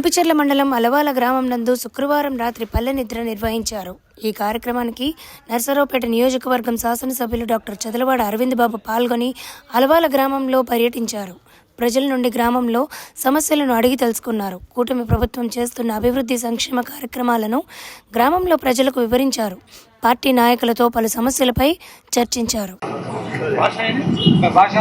రొంపిచెర్ల మండలం అలవాల గ్రామం నందు శుక్రవారం రాత్రి పల్లె నిద్ర నిర్వహించారు. ఈ కార్యక్రమానికి నర్సరావుపేట నియోజకవర్గం శాసనసభ్యులు డాక్టర్ చదలవాడ అరవింద్ బాబు పాల్గొని అలవాల గ్రామంలో పర్యటించారు. ప్రజల నుండి గ్రామంలో సమస్యలను అడిగి తెలుసుకున్నారు. కూటమి ప్రభుత్వం చేస్తున్న అభివృద్ధి సంక్షేమ కార్యక్రమాలను గ్రామంలో ప్రజలకు వివరించారు. పార్టీ నాయకులతో పలు సమస్యలపై చర్చించారు. భాష? భాష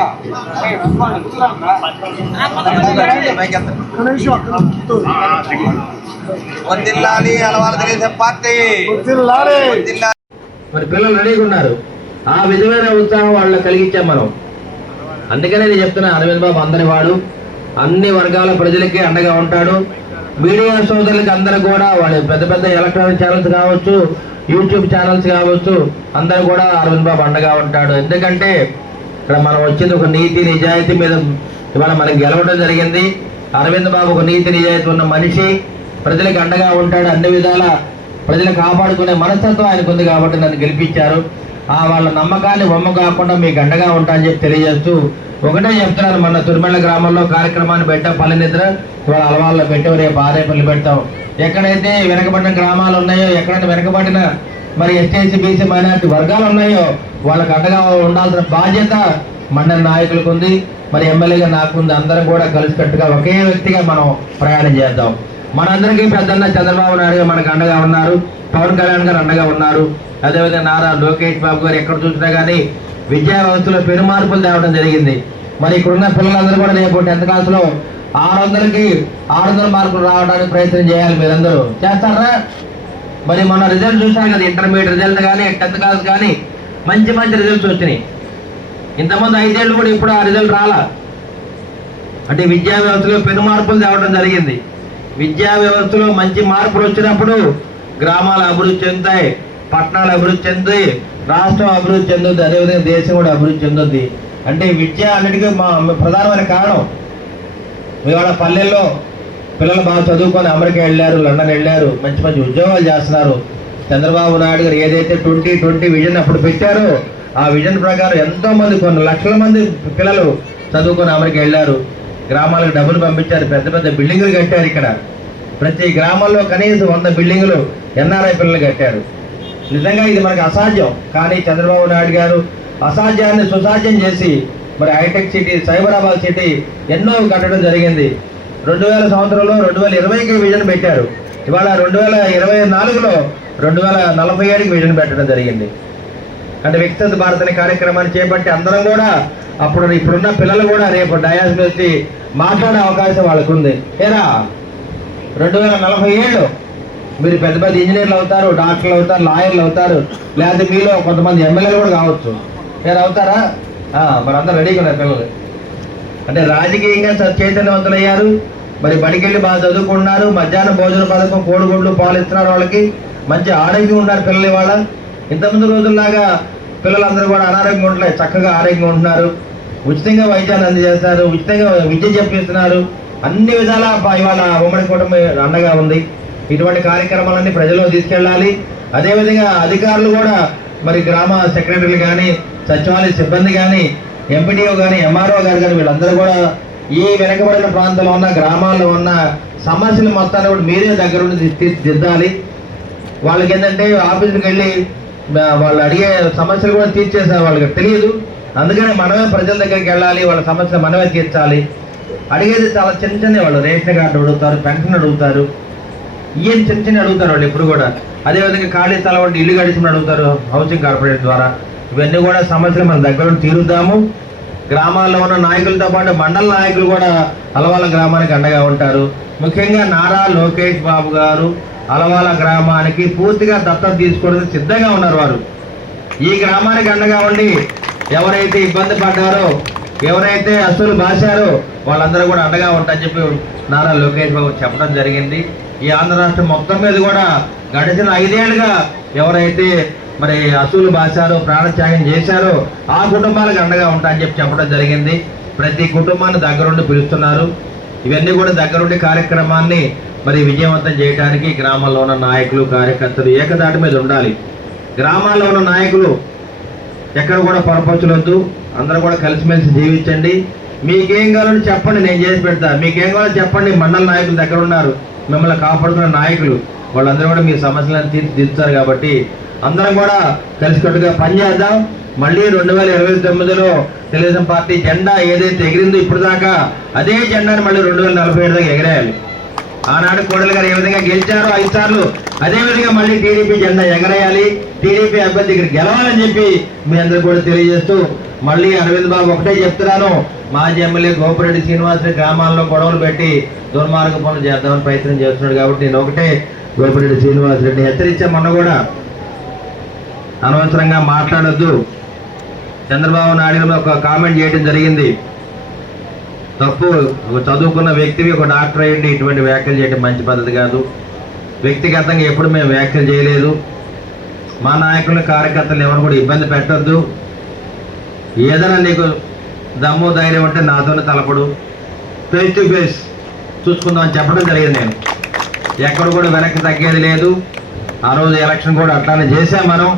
తెలుగుదేశం పార్టీ. మరి పిల్లలు రెడీగా ఉన్నారు. ఆ విధమైన ఉత్సాహం వాళ్ళకి కలిగించాం మనం. అందుకనే నేను చెప్తున్నా అరవింద్ బాబు అందరి వాడు. అన్ని వర్గాల ప్రజలకి అండగా ఉంటాడు. మీడియా సోదరులకి అందరూ కూడా వాళ్ళ పెద్ద పెద్ద ఎలక్ట్రానిక్ ఛానల్స్ కావచ్చు యూట్యూబ్ ఛానల్స్ కావచ్చు అందరూ కూడా అరవింద్ బాబు అండగా ఉంటాడు. ఎందుకంటే ఇక్కడ మనం వచ్చింది ఒక నీతి నిజాయితీ మీద ఇవాళ మనం గెలవడం జరిగింది. అరవింద్ బాబు ఒక నీతి నిజాయితీ ఉన్న మనిషి. ప్రజలకు అండగా ఉంటాడు అన్ని విధాల. ప్రజలు కాపాడుకునే మనస్తత్వం ఆయనకు ఉంది కాబట్టి నన్ను గెలిపించారు. ఆ వాళ్ళ నమ్మకాన్ని బొమ్మ కాకుండా మీకు అండగా ఉంటా అని చెప్పి తెలియజేస్తూ ఒకటే చెప్తున్నాను మన తురిమెళ్ళ గ్రామంలో కార్యక్రమాన్ని పెట్టాం పల్లె నిద్ర ఇవాళ అలవాళ్ళలో పెట్టాం రేపు ఆరేపల్లి పెడతాం. ఎక్కడైతే వెనకబడిన గ్రామాలు ఉన్నాయో ఎక్కడైతే వెనకబడిన మరి ఎస్టీసీ బీసీ మైనార్టీ వర్గాలు ఉన్నాయో వాళ్ళకి అండగా ఉండాల్సిన బాధ్యత మండలి నాయకులకు ఉంది మరి ఎమ్మెల్యేగా నాకు ఉంది అందరం కూడా కలిసికట్టుగా ఒకే వ్యక్తిగా మనం ప్రయాణం చేద్దాం. మనందరికీ పెద్దన్న చంద్రబాబు నాయుడు గారు మనకు అండగా ఉన్నారు. పవన్ కళ్యాణ్ గారు అండగా ఉన్నారు. అదేవిధంగా నారా లోకేష్ బాబు గారు ఎక్కడ చూసినా కానీ విద్యా వ్యవస్థలో పెను మార్పులు తేవడం జరిగింది. మరి ఇక్కడున్న పిల్లలందరూ కూడా రేపు టెన్త్ క్లాస్లో ఆరు వందలకి ఆరు వందల మార్కులు రావడానికి ప్రయత్నం చేయాలి మీరందరూ. చేస్తారా? మరి మన రిజల్ట్ చూసాం కదా ఇంటర్మీడియట్ రిజల్ట్ కానీ టెన్త్ క్లాస్ కానీ మంచి మంచి రిజల్ట్స్ వచ్చినాయి. ఇంతమంది ఐదేళ్ళు కూడా ఇప్పుడు ఆ రిజల్ట్ రాలా? అంటే విద్యా వ్యవస్థలో పెను మార్పులు తేవడం జరిగింది. విద్యా వ్యవస్థలో మంచి మార్పులు వచ్చినప్పుడు గ్రామాలు అభివృద్ధి చెందుతాయి పట్టణాలు అభివృద్ధి చెందుతాయి రాష్ట్రం అభివృద్ధి చెందుతుంది అదేవిధంగా దేశం కూడా అభివృద్ధి చెందుద్ది అంటే విద్య అన్నిటికీ మా ప్రధానమైన కారణం. ఇవాళ పల్లెల్లో పిల్లలు బాగా చదువుకొని అమెరికా వెళ్ళారు లండన్ వెళ్ళారు మంచి మంచి ఉద్యోగాలు చేస్తున్నారు. చంద్రబాబు నాయుడు గారు ఏదైతే ట్వంటీ ట్వంటీ విజన్ అప్పుడు పెట్టారో ఆ విజన్ ప్రకారం ఎంతో మంది కొన్ని లక్షల మంది పిల్లలు చదువుకొని అమెరికా వెళ్ళారు. గ్రామాలకు డబ్బులు పంపించారు పెద్ద పెద్ద బిల్డింగులు కట్టారు ఇక్కడ. ప్రతి గ్రామంలో కనీసం వంద బిల్డింగులు ఎన్ఆర్ఐ పిల్లలు కట్టారు. నిజంగా ఇది మనకు అసాధ్యం. కానీ చంద్రబాబు నాయుడు గారు అసాధ్యాన్ని సుసాధ్యం చేసి మరి హైటెక్ సిటీ సైబరాబాద్ సిటీ ఎన్నో కట్టడం జరిగింది. రెండు వేల సంవత్సరంలో రెండు వేల ఇరవైకి విజన్ పెట్టారు. ఇవాళ రెండు వేల ఇరవై నాలుగులో రెండు వేల నలభై ఏడుకి విజన్ పెట్టడం జరిగింది. అంటే వికసిత భారత్ అనే కార్యక్రమాన్ని చేపట్టి అందరం కూడా అప్పుడు ఇప్పుడున్న పిల్లలు కూడా రేపు డయాస్ వచ్చి మాట్లాడే అవకాశం వాళ్ళకు ఉంది ఏరా రెండు వేల నలభై ఏళ్ళు మీరు పెద్ద పెద్ద ఇంజనీర్లు అవుతారు డాక్టర్లు అవుతారు లాయర్లు అవుతారు లేకపోతే మీలో కొంతమంది ఎమ్మెల్యేలు కూడా కావచ్చు. మీరు అవుతారా? మరి అందరు రెడీగా ఉన్నారు పిల్లలు. అంటే రాజకీయంగా చ- చైతన్యవంతులయ్యారు. మరి బడికెళ్ళి బాగా చదువుకుంటున్నారు. మధ్యాహ్నం భోజన పథకం కోడిగుడ్లు పాలు ఇస్తున్నారు వాళ్ళకి. మంచి ఆరోగ్యం ఉన్నారు పిల్లలు ఇవాళ. ఇంతకుముందు రోజుల్లాగా పిల్లలందరూ కూడా అనారోగ్యంగా ఉండలేదు చక్కగా ఆరోగ్యంగా ఉంటున్నారు. ఉచితంగా వైద్యాన్ని అందజేస్తారు ఉచితంగా విద్య చెప్పిస్తున్నారు. అన్ని విధాల ఇవాళ ఉమ్మడి కుటుంబం అండగా ఉంది. ఇటువంటి కార్యక్రమాలన్నీ ప్రజల్లో తీసుకెళ్ళాలి. అదేవిధంగా అధికారులు కూడా మరి గ్రామ సెక్రటరీలు కానీ సచివాలయ సిబ్బంది కానీ ఎంపీడీఓ కానీ ఎంఆర్ఓ గారు కానీ వీళ్ళందరూ కూడా ఈ వెనకబడిన ప్రాంతంలో ఉన్న గ్రామాల్లో ఉన్న సమస్యలు మొత్తాన్ని కూడా మీరే దగ్గరుండి తీర్చిదిద్దాలి వాళ్ళకి ఏంటంటే ఆఫీసుకి వెళ్ళి వాళ్ళు అడిగే సమస్యలు కూడా తీర్చేసే వాళ్ళకి. తెలియదు అందుకని మనమే ప్రజల దగ్గరికి వెళ్ళాలి వాళ్ళ సమస్యలు మనమే తీర్చాలి. అడిగేది చాలా చిన్న చిన్న వాళ్ళు. రేషన్ కార్డు అడుగుతారు పెన్షన్ అడుగుతారు. ఏం చిన్న చిన్న అడుగుతారు వాళ్ళు ఎప్పుడు కూడా? అదేవిధంగా ఖాళీ స్థలం అంటే ఇల్లు గడిచిన అడుగుతారు హౌసింగ్ కార్పొరేషన్ ద్వారా. ఇవన్నీ కూడా సమస్యలు మన దగ్గర తీరుద్దాము. గ్రామాల్లో ఉన్న నాయకులతో పాటు మండల నాయకులు కూడా అలవాల గ్రామానికి అండగా ఉంటారు. ముఖ్యంగా నారా లోకేష్ బాబు గారు అలవాల గ్రామానికి పూర్తిగా దత్తత తీసుకోవడానికి సిద్ధంగా ఉన్నారు వారు. ఈ గ్రామానికి అండగా ఉండి ఎవరైతే ఇబ్బంది పడ్డారో ఎవరైతే అసలు బాశారో వాళ్ళందరూ కూడా అండగా ఉంటారని చెప్పి నారా లోకేష్ బాబు చెప్పడం జరిగింది. ఈ ఆంధ్ర రాష్ట్రం మొత్తం మీద కూడా గడిచిన ఐదేళ్ళుగా ఎవరైతే మరి అసూలు బాశారో ప్రాణత్యాగం చేశారో ఆ కుటుంబాలకు అండగా ఉంటాయని చెప్పి చెప్పడం జరిగింది. ప్రతి కుటుంబాన్ని దగ్గరుండి పిలుస్తున్నారు. ఇవన్నీ కూడా దగ్గరుండి కార్యక్రమాన్ని మరి విజయవంతం చేయడానికి గ్రామాల్లో ఉన్న నాయకులు కార్యకర్తలు ఏకదాటి మీద ఉండాలి. గ్రామాల్లో ఉన్న నాయకులు ఎక్కడ కూడా పొరపరచలొద్దు అందరూ కూడా కలిసిమెలిసి జీవించండి. మీకేం కావాలో చెప్పండి నేను చేసి పెడతా. మీకేం కావాలో చెప్పండి మండల నాయకులు దగ్గర ఉన్నారు. మిమ్మల్ని కాపాడుతున్న నాయకులు. వాళ్ళందరూ కూడా మీ సమస్యలను తీర్చి కాబట్టి అందరం కూడా కలిసికట్టుగా పనిచేద్దాం మళ్ళీ రెండు వేల ఇరవై తొమ్మిదిలో తెలుగుదేశం పార్టీ జెండా ఏదైతే ఎగిరిందో ఇప్పుడు దాకా అదే జెండాని మళ్ళీ రెండు వేల నలభై ఏడు దాకా ఎగరేయాలి. ఆనాడు కోడలు గారు ఏ విధంగా గెలిచారో ఐదు సార్లు అదే విధంగా మళ్ళీ టీడీపీ జెండా ఎగరేయాలి. టీడీపీ అభ్యర్థి ఇక్కడ గెలవాలని చెప్పి మీ అందరూ కూడా తెలియజేస్తూ మళ్ళీ అరవింద్ బాబు ఒకటే చెప్తున్నాను. మాజీ ఎమ్మెల్యే గోపిరెడ్డి శ్రీనివాసరెడ్డి గ్రామాల్లో గొడవలు పెట్టి దుర్మార్గ పనులు చేద్దామని ప్రయత్నం చేస్తున్నాడు కాబట్టి నేను ఒకటే గోపిరెడ్డి శ్రీనివాసరెడ్డి హెచ్చరించా. మొన్న కూడా అనవసరంగా మాట్లాడొద్దు. చంద్రబాబు నాయుడు ఒక కామెంట్ చేయడం జరిగింది. తప్పు. చదువుకున్న వ్యక్తివి ఒక డాక్టర్ అయ్యండి ఇటువంటి వ్యాఖ్యలు చేయడం మంచి పద్ధతి కాదు. వ్యక్తిగతంగా ఎప్పుడు మేము వ్యాఖ్యలు చేయలేదు. మా నాయకులు కార్యకర్తలు ఎవరు కూడా ఇబ్బంది పెట్టొద్దు. ఏదైనా నీకు దమ్ము ధైర్యం ఉంటే నాతోనే తలపడు. ఫేస్ టు ఫేస్ చూసుకుందాం అని చెప్పడం జరిగింది నేను. ఎక్కడ కూడా వెనక్కి తగ్గేది లేదు. ఆ రోజు ఎలక్షన్ కూడా అట్లానే చేసాం మనం.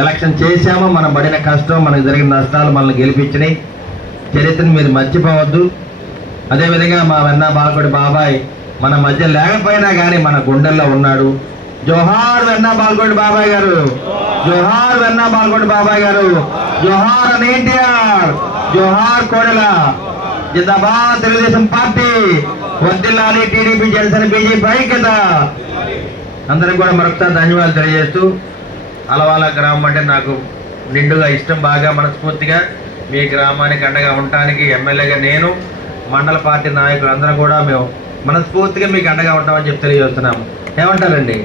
ఎలక్షన్ చేసాము మనం పడిన కష్టం మనకు జరిగిన నష్టాలు మనల్ని గెలిపించినాయి. చరిత్రను మీరు మర్చిపోవద్దు. అదేవిధంగా మా వెన్న బాలకొడి బాబాయ్ మన మధ్య లేకపోయినా కానీ మన గుండెల్లో ఉన్నాడు. జోహార్ వెన్న బాలకొడి బాబాయ్ గారు. జోహార్ వెన్న బాలకొడి బాబాయ్ గారు. జోహార్ అని ఎన్టీఆర్. జోహార్ కోడెల. జిందాబాద్ తెలుగుదేశం పార్టీ. వద్దిల్లాలి టీడీపీ జనసేన బీజేపీ ఐక్యత. అందరికి కూడా మరొకసారి ధన్యవాదాలు తెలియజేస్తూ అలవాల గ్రామం అంటే నాకు నిండుగా ఇష్టం బాగా మనస్ఫూర్తిగా మీ గ్రామానికి అండగా ఉండటానికి ఎమ్మెల్యేగా నేను మండల పార్టీ నాయకులు అందరూ కూడా మేము మనస్ఫూర్తిగా మీకు అండగా ఉంటామని చెప్పి తెలియజేస్తున్నాము. ఏమంటారండి?